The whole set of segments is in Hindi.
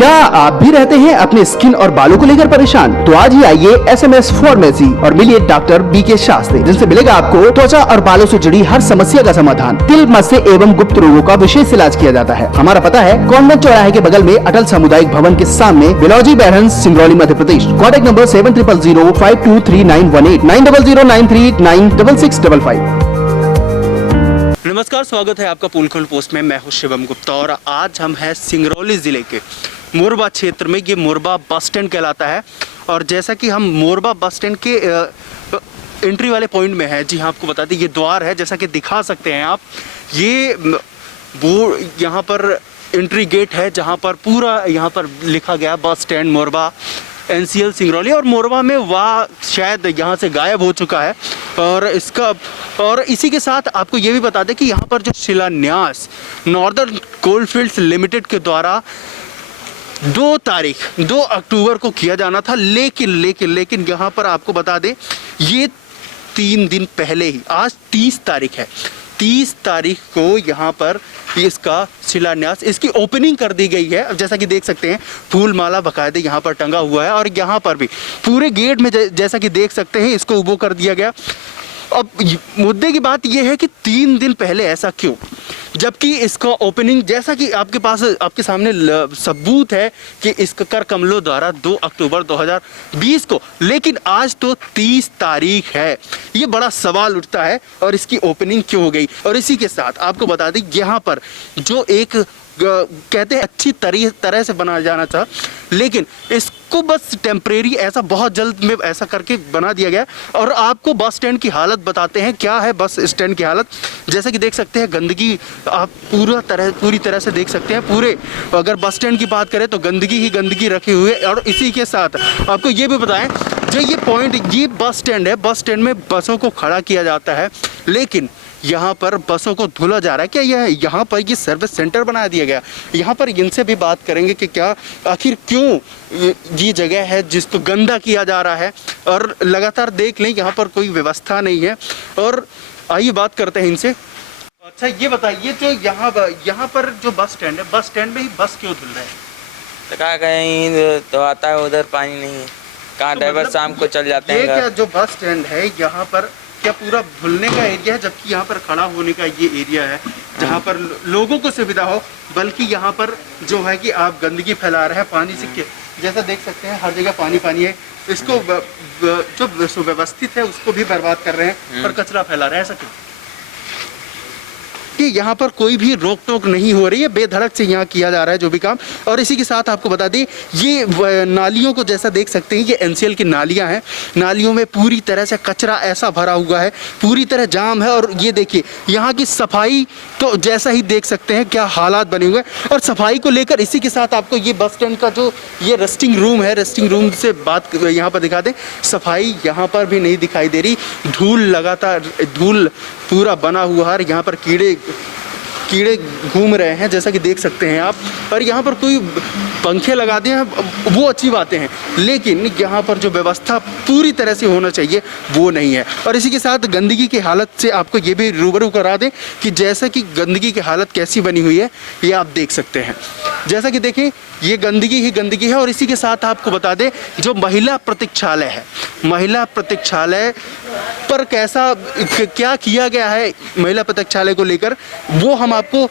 क्या आप भी रहते हैं अपने स्किन और बालों को लेकर परेशान? तो आज ही आइए SMS फार्मेसी और मिलिए डॉक्टर BK शास्त्री, जिनसे मिलेगा आपको त्वचा और बालों से जुड़ी हर समस्या का समाधान। तिल, मस्से एवं गुप्त रोगों का विशेष इलाज किया जाता है। हमारा पता है कॉन्वेंट चौराहे के बगल में अटल सामुदायिक भवन के सामने, बिलौजी बैरहंस, सिंगरौली, मध्य प्रदेश। Contact number 7005233918 9009396655। नमस्कार, स्वागत है आपका पुलखोल पोस्ट में। मैं हूं शिवम गुप्ता और आज हम हैं सिंगरौली ज़िले के मोरबा क्षेत्र में। ये मोरबा बस स्टैंड कहलाता है और जैसा कि हम मोरबा बस स्टैंड के एंट्री वाले पॉइंट में है, जी हाँ, आपको बता दें ये द्वार है, जैसा कि दिखा सकते हैं आप। ये वो यहाँ पर एंट्री गेट है जहाँ पर पूरा यहाँ पर लिखा गया bus stand Morba NCL Singrauli. और मोरबा में वह शायद यहाँ से गायब हो चुका है। और इसी के साथ आपको ये भी बता दें कि यहाँ पर जो शिलान्यास नॉर्दर्न कोलफील्ड्स लिमिटेड के द्वारा 2 अक्टूबर को किया जाना था, लेकिन यहाँ पर आपको बता दें ये 3 दिन पहले ही, आज 30 तारीख है, 30 तारीख को यहाँ पर इसका शिलान्यास, इसकी ओपनिंग कर दी गई है। जैसा कि देख सकते हैं फूल माला बाकायदे यहाँ पर टंगा हुआ है और यहाँ पर भी पूरे गेट में जैसा कि देख सकते हैं इसको उबो कर दिया गया। अब मुद्दे की बात यह है कि 3 दिन पहले ऐसा क्यों, जबकि इसका ओपनिंग, जैसा कि आपके पास आपके सामने सबूत है कि इसका कर कमलों द्वारा 2 अक्टूबर 2020 को, लेकिन आज तो 30 तारीख है। ये बड़ा सवाल उठता है और इसकी ओपनिंग क्यों हो गई। और इसी के साथ आपको बता दें यहाँ पर जो एक कहते हैं अच्छी तरह से बनाया जाना था, लेकिन इसको बस टेम्परेरी ऐसा बहुत जल्द में ऐसा करके बना दिया गया। और आपको बस स्टैंड की हालत बताते हैं, क्या है बस स्टैंड की हालत। जैसा कि देख सकते हैं गंदगी आप पूरी तरह से देख सकते हैं। पूरे अगर बस स्टैंड की बात करें तो गंदगी ही गंदगी रखी हुई है। और इसी के साथ आपको ये भी बताएं, जो ये पॉइंट, ये बस स्टैंड है, बस स्टैंड में बसों को खड़ा किया जाता है, लेकिन यहाँ पर बसों को धुला जा रहा है। क्या यह यहाँ पर ये सर्विस सेंटर बना दिया गया? यहाँ पर इनसे भी बात करेंगे कि क्या आखिर क्यों ये जगह है जिसको गंदा किया जा रहा है और लगातार देख लें यहाँ पर कोई व्यवस्था नहीं है। और आइए बात करते हैं इनसे। अच्छा ये बताइए, जो यहाँ पर जो बस स्टैंड है, बस स्टैंड में ही बस क्यों धुल रहे हैं? तो कहाँ कहीं तो आता है, उधर पानी नहीं है, कहाँ ड्राइवर मतलब शाम को चल जाते हैं। क्या जो बस स्टैंड है यहाँ पर क्या पूरा धुलने का एरिया है, जबकि यहाँ पर खड़ा होने का ये एरिया है जहाँ पर लोगों को सुविधा हो, बल्कि यहाँ पर जो है कि आप गंदगी फैला रहे हैं पानी से। जैसा देख सकते हैं हर जगह पानी है, इसको जो सुव्यवस्थित है उसको भी बर्बाद कर रहे हैं और कचरा फैला रहे हैं। ऐसा क्यों कि यहाँ पर कोई भी रोक टोक नहीं हो रही है, बेधड़क से यहाँ किया जा रहा है जो भी काम। और इसी के साथ आपको बता दें ये नालियों को जैसा देख सकते हैं, ये NCL की नालियाँ हैं। नालियों में पूरी तरह से कचरा ऐसा भरा हुआ है, पूरी तरह जाम है। और ये देखिए यहाँ की सफाई तो जैसा ही देख सकते हैं क्या हालात बने हुए हैं। और सफाई को लेकर इसी के साथ आपको ये बस स्टैंड का जो ये रेस्टिंग रूम है, रेस्टिंग रूम से बात यहाँ पर दिखा दें, सफाई यहाँ पर भी नहीं दिखाई दे रही। धूल पूरा बना हुआ है, यहाँ पर कीड़े घूम रहे हैं जैसा कि देख सकते हैं आप। और यहाँ पर कोई पंखे लगा दिए हैं, वो अच्छी बातें हैं, लेकिन यहाँ पर जो व्यवस्था पूरी तरह से होना चाहिए वो नहीं है। और इसी के साथ गंदगी की हालत से आपको ये भी रूबरू करा दें कि जैसा कि गंदगी की हालत कैसी बनी हुई है ये आप देख सकते हैं। जैसा कि देखिए ये गंदगी ही गंदगी है। और इसी के साथ आपको बता दें जो महिला प्रतीक्षालय है, महिला प्रतीक्षालय पर क्या किया गया है महिला प्रतीक्षालय को लेकर, वो हम आपको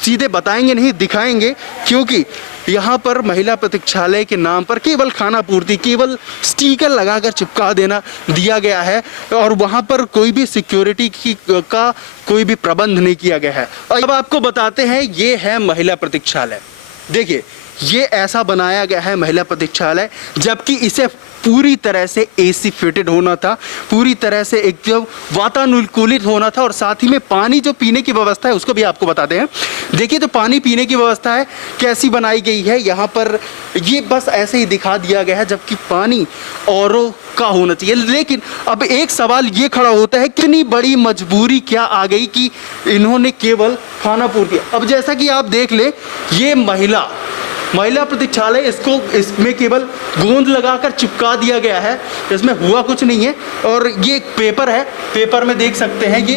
सीधे बताएंगे नहीं, दिखाएंगे। क्योंकि यहाँ पर महिला प्रतीक्षालय के नाम पर केवल खाना पूर्ति, केवल स्टिकर लगाकर चिपका दिया गया है और वहाँ पर कोई भी सिक्योरिटी का कोई भी प्रबंध नहीं किया गया है। और अब आपको बताते हैं ये है महिला प्रतीक्षालय। देखिए ये ऐसा बनाया गया है महिला प्रतीक्षालय, जबकि इसे पूरी तरह से AC फिटेड होना था, पूरी तरह से एकदम वातानुकूलित होना था। और साथ ही में पानी जो पीने की व्यवस्था है उसको भी आपको बताते हैं। देखिए तो पानी पीने की व्यवस्था है कैसी बनाई गई है। यहाँ पर ये बस ऐसे ही दिखा दिया गया है, जबकि पानी औरों का होना चाहिए। लेकिन अब एक सवाल ये खड़ा होता है, कितनी बड़ी मजबूरी क्या आ गई कि इन्होंने केवल खाना पूर्ति। अब जैसा कि आप देख ले, ये महिला प्रतीक्षालय, इसमें केवल गोंद लगाकर चिपका दिया गया है, इसमें हुआ कुछ नहीं है। और ये एक पेपर है, पेपर में देख सकते हैं ये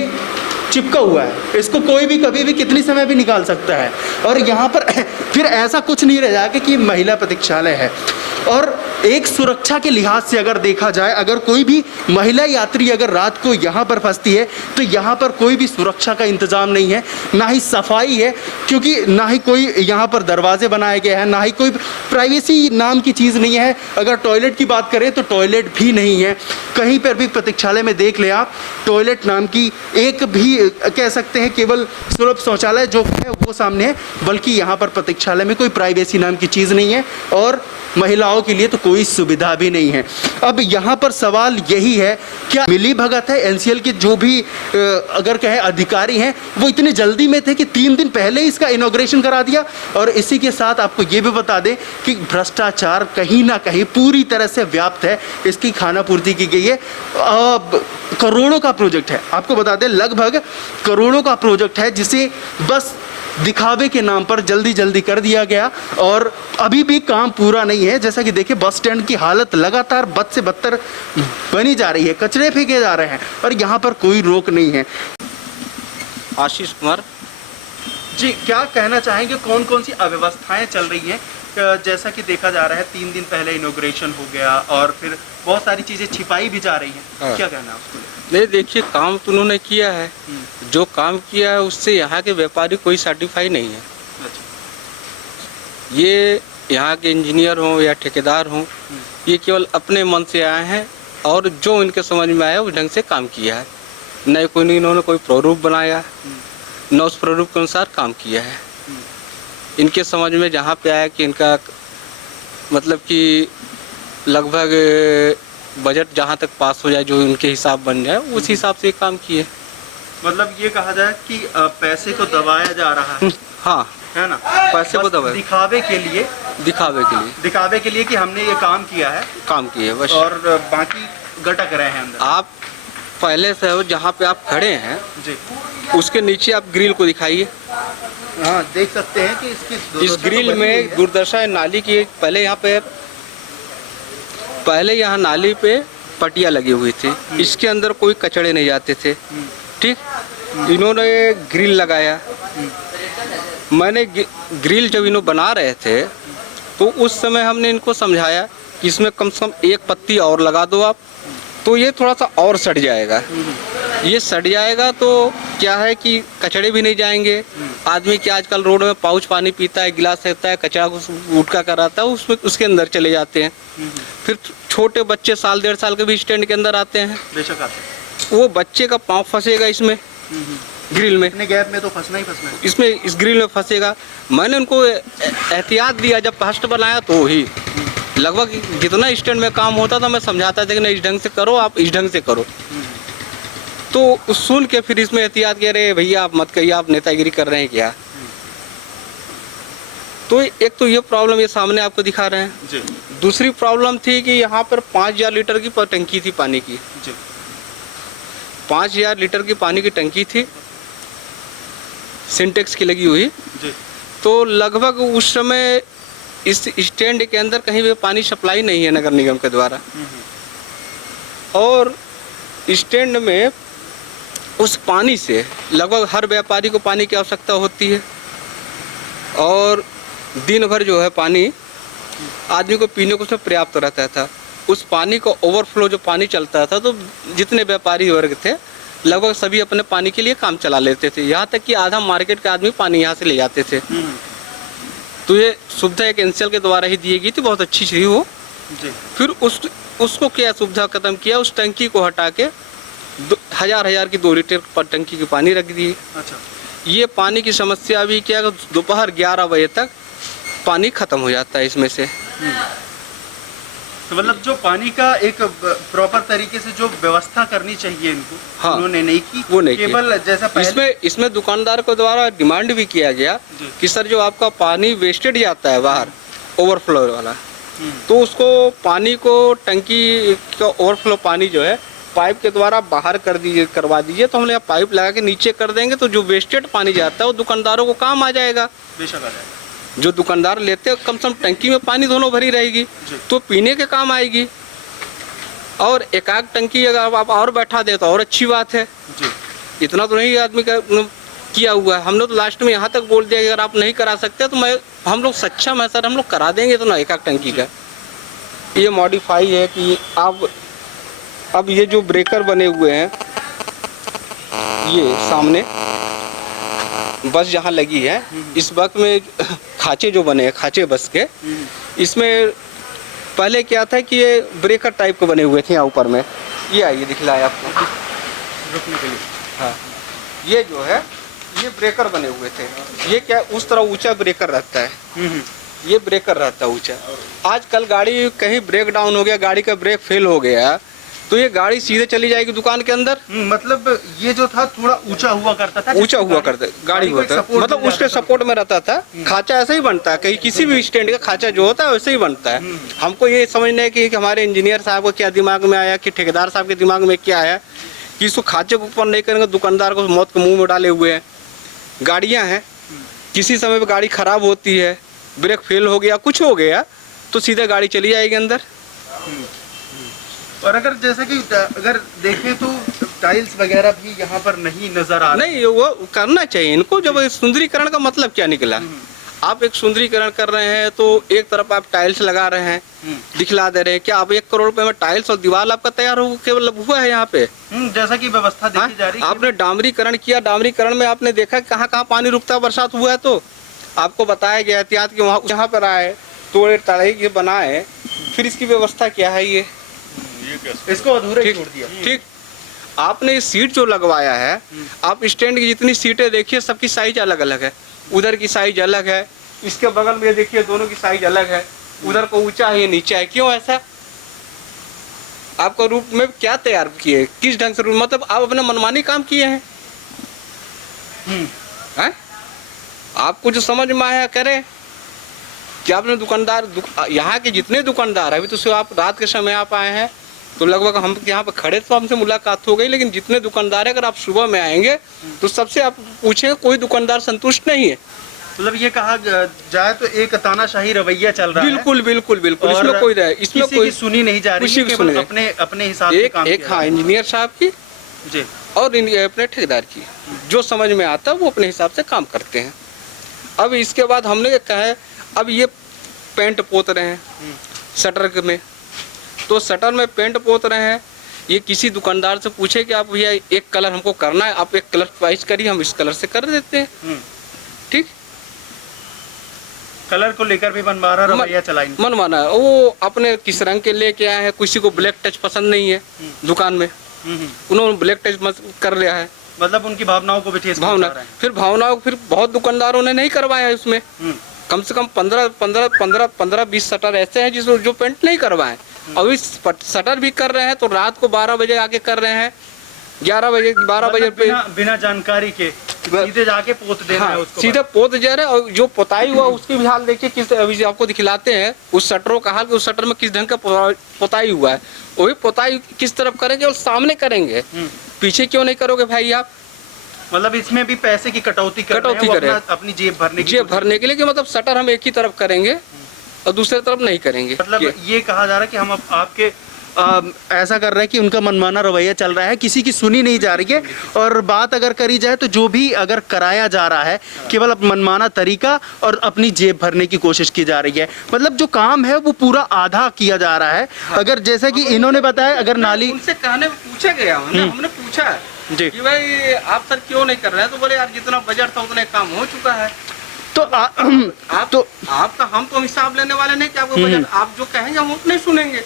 चिपका हुआ है, इसको कोई भी कभी भी कितनी समय भी निकाल सकता है। और यहाँ पर फिर ऐसा कुछ नहीं रह जाएगा कि महिला प्रतीक्षालय है। और एक सुरक्षा के लिहाज से अगर देखा जाए, अगर कोई भी महिला यात्री अगर रात को यहाँ पर फंसती है तो यहाँ पर कोई भी सुरक्षा का इंतज़ाम नहीं है, ना ही सफाई है, क्योंकि ना ही कोई यहाँ पर दरवाजे बनाए गए हैं, ना ही कोई प्राइवेसी नाम की चीज़ नहीं है। अगर टॉयलेट की बात करें तो टॉयलेट भी नहीं है, कहीं पर भी प्रतीक्षालय में देख ले आप, टॉयलेट नाम की एक भी कह सकते हैं केवल सुलभ शौचालय जो है वो सामने है, बल्कि यहाँ पर प्रतीक्षालय में कोई प्राइवेसी नाम की चीज़ नहीं है और महिलाओं के लिए तो कोई सुविधा भी नहीं है। अब यहाँ पर सवाल यही है, क्या मिली भगत है एनसीएल के जो भी अगर कहे अधिकारी हैं वो इतने जल्दी में थे कि 3 दिन पहले इसका इनॉग्रेशन करा दिया। और इसी के साथ आपको ये भी बता दें कि भ्रष्टाचार कहीं ना कहीं पूरी तरह से व्याप्त है, इसकी खानापूर्ति की गई है। करोड़ों का प्रोजेक्ट है, आपको बता दें लगभग करोड़ों का प्रोजेक्ट है, जिसे बस दिखावे के नाम पर जल्दी जल्दी कर दिया गया और अभी भी काम पूरा नहीं है। जैसा कि देखिए बस स्टैंड की हालत लगातार बद से बदतर बनी जा रही है, कचरे फेंके जा रहे हैं और यहाँ पर कोई रोक नहीं है। आशीष कुमार जी, क्या कहना चाहेंगे, कौन कौन सी अव्यवस्थाएं चल रही हैं? जैसा कि देखा जा रहा है 3 दिन पहले इनॉग्रेशन हो गया और फिर बहुत सारी चीज़ें छिपाई भी जा रही हैं। हाँ। क्या कहना है उसको? नहीं, देखिए काम तो उन्होंने किया है, जो काम किया है उससे यहाँ के व्यापारी कोई सर्टिफाई नहीं है। अच्छा। ये यहाँ के इंजीनियर हों या ठेकेदार हों, ये केवल अपने मन से आए हैं और जो इनके समझ में आया उस ढंग से काम किया है। न कोई इन्होंने कोई प्रारूप बनाया, न उस प्रारूप के अनुसार काम किया है। इनके समझ में जहाँ पे आया कि इनका मतलब कि लगभग बजट जहाँ तक पास हो जाए, जो इनके हिसाब बन जाए, उस हिसाब से काम किए। मतलब ये कहा जाए कि पैसे को दबाया जा रहा है, हाँ, है ना? पैसे को बस दबाया, दिखावे के लिए कि हमने ये काम किया है, काम किए बस। और बाकी गटक रहे हैं अंदर। आप पहले से हो जहाँ पे आप खड़े हैं जी, उसके नीचे आप ग्रिल को दिखाइए। हाँ, देख सकते हैं कि इसकी इस ग्रिल में दुर्दशा नाली की, पहले यहाँ नाली पे पटिया लगी हुई थी, इसके अंदर कोई कचड़े नहीं जाते थे। ठीक, इन्होंने ग्रिल लगाया। मैंने ग्रिल जब इन्होंने बना रहे थे तो उस समय हमने इनको समझाया कि इसमें कम से कम एक पत्ती और लगा दो आप, तो ये थोड़ा सा और सट जाएगा। ये सट जाएगा तो क्या है कि कचड़े भी नहीं जाएंगे। आदमी क्या आजकल रोड में पाउच पानी पीता है, गिलास रहता है, कचरा को गुटखा कराता है, उसमें उसके अंदर चले जाते हैं। फिर छोटे बच्चे 1.5 साल के भी स्टैंड के अंदर आते हैं, बेशक आते हैं। वो बच्चे का पाँव फंसेगा इसमें ग्रिल में, इतने गैप में तो फंसना ही फंसना है। इसमें इस ग्रिल में फंसेगा। मैंने उनको एहतियात दिया, जब फर्स्ट बनाया तो ही लगभग जितना स्टैंड में काम होता था मैं समझाता था कि नहीं, इस ढंग से करो, आप इस ढंग से करो। तो सुन के फिर इसमें एहतियात किया, अरे भैया आप मत कहिए, आप नेतागिरी कर रहे हैं क्या। तो एक तो ये प्रॉब्लम ये सामने आपको दिखा रहे हैं जी। दूसरी प्रॉब्लम थी कि यहाँ पर 5000 लीटर की टंकी थी पानी की जी। 5000 लीटर की पानी की टंकी थी, सिंटेक्स की लगी हुई। जी। तो लगभग उस समय इस स्टैंड के अंदर कहीं भी पानी सप्लाई नहीं है नगर निगम के द्वारा, और स्टैंड में उस पानी से लगभग हर व्यापारी को पानी की आवश्यकता होती है, और दिन भर जो है पानी आदमी को पीने को उसमें पर्याप्त रहता था। उस पानी का ओवरफ्लो जो पानी चलता था, तो जितने व्यापारी वर्ग थे लगभग सभी अपने पानी के लिए काम चला लेते थे, यहाँ तक कि आधा मार्केट के आदमी पानी यहाँ से ले जाते थे। तो ये सुविधा एक एनसीएल के द्वारा ही दी गई थी, बहुत अच्छी थी वो। जी। फिर उसको क्या सुविधा खत्म किया, उस टंकी को हटा के 1000 की 2 लीटर पर टंकी की पानी रख दी। अच्छा। ये पानी की समस्या भी क्या, दोपहर 11 बजे तक पानी खत्म हो जाता है इसमें से। तो मतलब जो पानी का एक प्रॉपर तरीके से जो व्यवस्था करनी चाहिए इनको, हाँ, उन्होंने नहीं की। वो नहीं केवल जैसा पहले इसमें दुकानदार के द्वारा डिमांड भी किया गया कि सर जो आपका पानी वेस्टेड जाता है बाहर ओवरफ्लो वाला, तो उसको पानी को टंकी का ओवरफ्लो पानी जो है पाइप के द्वारा बाहर करवा दीजिए। तो हम यहाँ पाइप लगा के नीचे कर देंगे, तो जो वेस्टेड पानी जाता है वो दुकानदारों को काम आ जाएगा। बेशक आ जाएगा। जो दुकानदार लेते हैं कम से कम टंकी में पानी दोनों भरी रहेगी, तो पीने के काम आएगी। और एक आध टंकी अगर आप और बैठा दें तो और अच्छी बात है। जी। इतना तो नहीं आदमी का किया हुआ है। हमने तो लास्ट में यहाँ तक बोल दिया कि अगर आप नहीं करा सकते तो हम लोग सक्षम है सर, हम लोग करा देंगे तो ना एक टंकी का। ये मॉडिफाई है कि आप अब ये जो ब्रेकर बने हुए हैं ये सामने बस जहाँ लगी है इस वक्त में खांचे जो बने हैं खांचे बस के, इसमें पहले क्या था कि ये ब्रेकर टाइप के बने हुए थे यहाँ ऊपर में। ये आइए दिखलाए आपको रुकने के लिए। हाँ, ये जो है ये ब्रेकर बने हुए थे। ये क्या उस तरह ऊंचा ब्रेकर रहता है, ये ब्रेकर रहता है ऊंचा। आजकल गाड़ी कहीं ब्रेक डाउन हो गया, गाड़ी का ब्रेक फेल हो गया तो ये गाड़ी सीधे चली जाएगी दुकान के अंदर। मतलब ये जो था थोड़ा ऊंचा हुआ करता था, ऊंचा हुआ करता गाड़ी होता है, मतलब उसके सपोर्ट में रहता था। खांचा ऐसा ही बनता है, कहीं किसी भी स्टैंड का खांचा जो होता है वैसे ही बनता है। हमको ये समझना है कि हमारे इंजीनियर साहब को क्या दिमाग में आया, कि ठेकेदार साहब के दिमाग में क्या आया कि इसको खांचे के ऊपर नहीं करेंगे, दुकानदार को मौत के मुंह में डाले हुए हैं। गाड़ियाँ हैं, किसी समय पर गाड़ी खराब होती है, ब्रेक फेल हो गया, कुछ हो गया तो सीधे गाड़ी चली जाएगी अंदर। और अगर जैसे कि अगर देखें तो टाइल्स वगैरह भी यहाँ पर नहीं नजर आ रहे। नहीं, वो करना चाहिए इनको। जब सुंदरीकरण का मतलब क्या निकला, आप एक सुंदरीकरण कर रहे हैं तो एक तरफ आप टाइल्स लगा रहे हैं, दिखला दे रहे हैं। क्या आप 1 करोड़ रुपए में टाइल्स और दीवार आपका तैयार हो केवल हुआ है यहाँ पे? जैसा कि व्यवस्था देखी जा रही है। आपने डामरीकरण किया, डामरीकरण में आपने देखा कहाँ कहाँ पानी रुकता है, बरसात हुआ है तो आपको बताया गया एहतियात कि वहाँ जहाँ पर आए तोड़े तड़े के बनाए, फिर इसकी व्यवस्था क्या है? ये इसको अधूरा ही छोड़ दिया। ठीक, आपने सीट जो लगवाया है, आप स्टैंड की जितनी सीटें देखिए सबकी साइज अलग अलग है। उधर की साइज अलग है, इसके बगल में देखिए दोनों की साइज अलग है। उधर को ऊंचा है, ये नीचा है। क्यों ऐसा? आपका रूप में क्या तैयार किए, किस ढंग से? मतलब आप अपने मनमानी काम किए हैं। आपको जो समझ में आया करें कि आपने दुकानदार यहाँ के जितने दुकानदार है, अभी तो आप रात के समय आप आए हैं तो लगभग हम यहाँ पर खड़े तो हमसे मुलाकात हो गई, लेकिन जितने दुकानदार है अगर आप सुबह में आएंगे तो सबसे आप पूछेंगे, कोई दुकानदार संतुष्ट नहीं है। मतलब ये कहा जाए तो एक तानाशाही रवैया चल रहा है। बिल्कुल बिल्कुल बिल्कुल, इसमें कोई इसमें कोई सुनी नहीं जा रही है, केवल अपने हिसाब से काम एक हाँ इंजीनियर साहब की जी और अपने ठेकेदार की जो समझ में आता है वो अपने हिसाब से काम करते हैं। अब इसके बाद हमने कहा अब ये पेंट पोत रहे हैं शटर में, तो शटर में पेंट पोत रहे हैं। ये किसी दुकानदार से पूछे कि आप भैया एक कलर हमको करना है, आप एक कलर च्वाइस करिए, हम इस कलर से कर देते हैं। ठीक, कलर को लेकर भी मनमाना रवैया चलाई, मनमाना वो अपने किस रंग के लेके आए हैं। किसी को ब्लैक टच पसंद नहीं है दुकान में, उन्होंने ब्लैक टच कर लिया है। मतलब उनकी भावनाओं को भी ठेस भावना, फिर भावनाओं फिर बहुत दुकानदारों ने नहीं करवाया है उसमें। कम से कम 15-20 शटर ऐसे हैं जिसको जो पेंट नहीं करवाए। और इस शटर भी कर रहे हैं तो रात को 12 बजे आके कर रहे हैं, 11 बजे 12 बजे पे बिना जानकारी के सीधे जाके पोत देना है उसको। सीधे पोत जा रहे हैं। और जो पोताई हुआ उसकी भी हाल देखिए, किस अभी आपको दिखलाते हैं उस शटरों का हाल, उस शटर में किस ढंग का पोताई हुआ है। वही पोताई किस तरफ करेंगे और सामने करेंगे, पीछे क्यों नहीं करोगे भाई आप? मतलब इसमें भी पैसे की कटौती करें, अपनी जेब भरने के लिए कि मतलब शटर हम एक ही तरफ करेंगे और दूसरे तरफ नहीं करेंगे। मतलब ये कहा जा रहा है कि हम आपके ऐसा कर रहे हैं कि उनका मनमाना रवैया चल रहा है, किसी की सुनी नहीं जा रही है। और बात अगर करी जाए तो जो भी अगर कराया जा रहा है केवल मनमाना तरीका और अपनी जेब भरने की कोशिश की जा रही है। मतलब जो काम है वो पूरा आधा किया जा रहा है। अगर जैसा कि इन्होंने बताया, अगर नाली उनसे कहने पूछा गया, हमने पूछा जी कि भाई आप सर क्यों नहीं कर रहे हैं, तो बोले यार जितना बजट था उतना काम हो चुका है। तो आपका हम तो हिसाब लेने वाले नहीं कि आपको बजट, आप जो कहेंगे हम उतना ही सुनेंगे।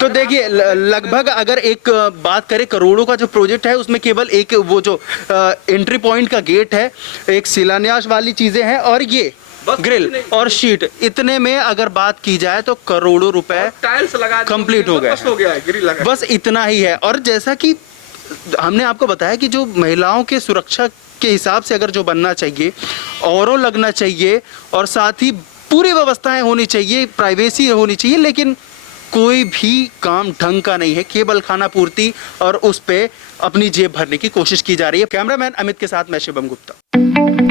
तो देखिए लगभग अगर एक बात करें करोड़ों का जो प्रोजेक्ट है उसमें केवल एक वो जो एंट्री पॉइंट का गेट है, एक शिलान्यास वाली चीजें हैं और ये ग्रिल और शीट, इतने में अगर बात की जाए तो करोड़ों रुपए टाइल्स लगा कंप्लीट हो गया, ग्रिल लगा, बस इतना ही है। और जैसा कि हमने आपको बताया कि जो महिलाओं के सुरक्षा के हिसाब से अगर जो बनना चाहिए औरों लगना चाहिए और साथ ही पूरी व्यवस्थाएं होनी चाहिए, प्राइवेसी होनी चाहिए, लेकिन कोई भी काम ढंग का नहीं है। केवल खाना पूर्ति और उस पे अपनी जेब भरने की कोशिश की जा रही है। कैमरामैन अमित के साथ मैं Shivam Gupta.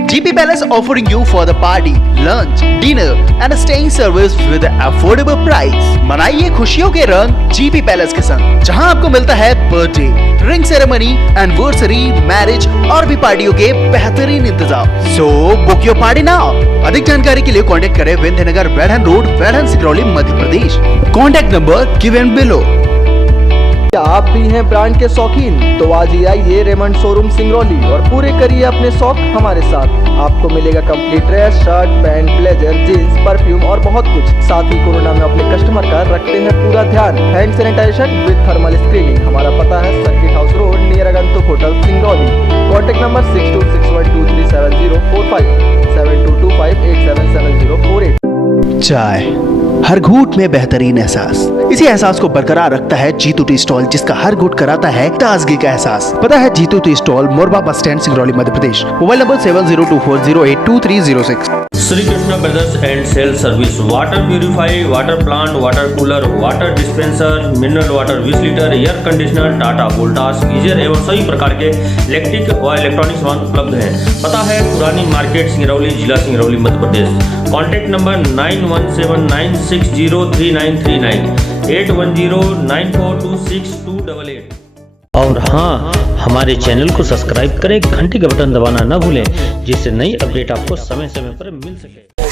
GP Palace offering you for the party, lunch, dinner and staying service with affordable price। मनाइए खुशियों के रंग GP Palace के संग, जहां आपको मिलता है birthday, ring ceremony, anniversary, marriage और भी पार्टियों के बेहतरीन इंतजाम। So book your party now. अधिक जानकारी के लिए कांटेक्ट करें Vindhyanagar Waidhan road, Waidhan Singrauli, Madhya Pradesh. Contact number given below. क्या आप भी हैं ब्रांड के शौकीन? तो आज ही आइए रेमंड शोरूम सिंगरौली और पूरे करिए अपने शौक हमारे साथ। आपको मिलेगा complete dress, shirt, pant, blazer, jeans, perfume और बहुत कुछ। साथ ही कोरोना में अपने कस्टमर का रखते हैं पूरा ध्यान। Hand sanitization with thermal screening. हमारा पता है circuit house road near Agantuk hotel Singrauli. Contact number 6261237045 7225877048। चाय हर घूंट में बेहतरीन एहसास। इसी एहसास को बरकरार रखता है जीतू टी स्टॉल, जिसका हर घूंट कराता है ताजगी का एहसास। पता है Jitu tea stall, Morba bus stand, Singrauli, Madhya Pradesh. Mobile number 7024082306। Shri Krishna brothers and sale service, water purify, water plant, water cooler, water dispenser, mineral water 20 litre, air conditioner, Tata Voltas, geyser एवं सभी प्रकार के इलेक्ट्रिक व इलेक्ट्रॉनिक सामान उपलब्ध हैं। पता है पुरानी मार्केट, सिंगरौली, जिला सिंगरौली, मध्य प्रदेश। Contact number 9179603939 8109426288। और हाँ, हमारे चैनल को सब्सक्राइब करें, घंटी का बटन दबाना न भूलें, जिससे नई अपडेट आपको समय समय पर मिल सके।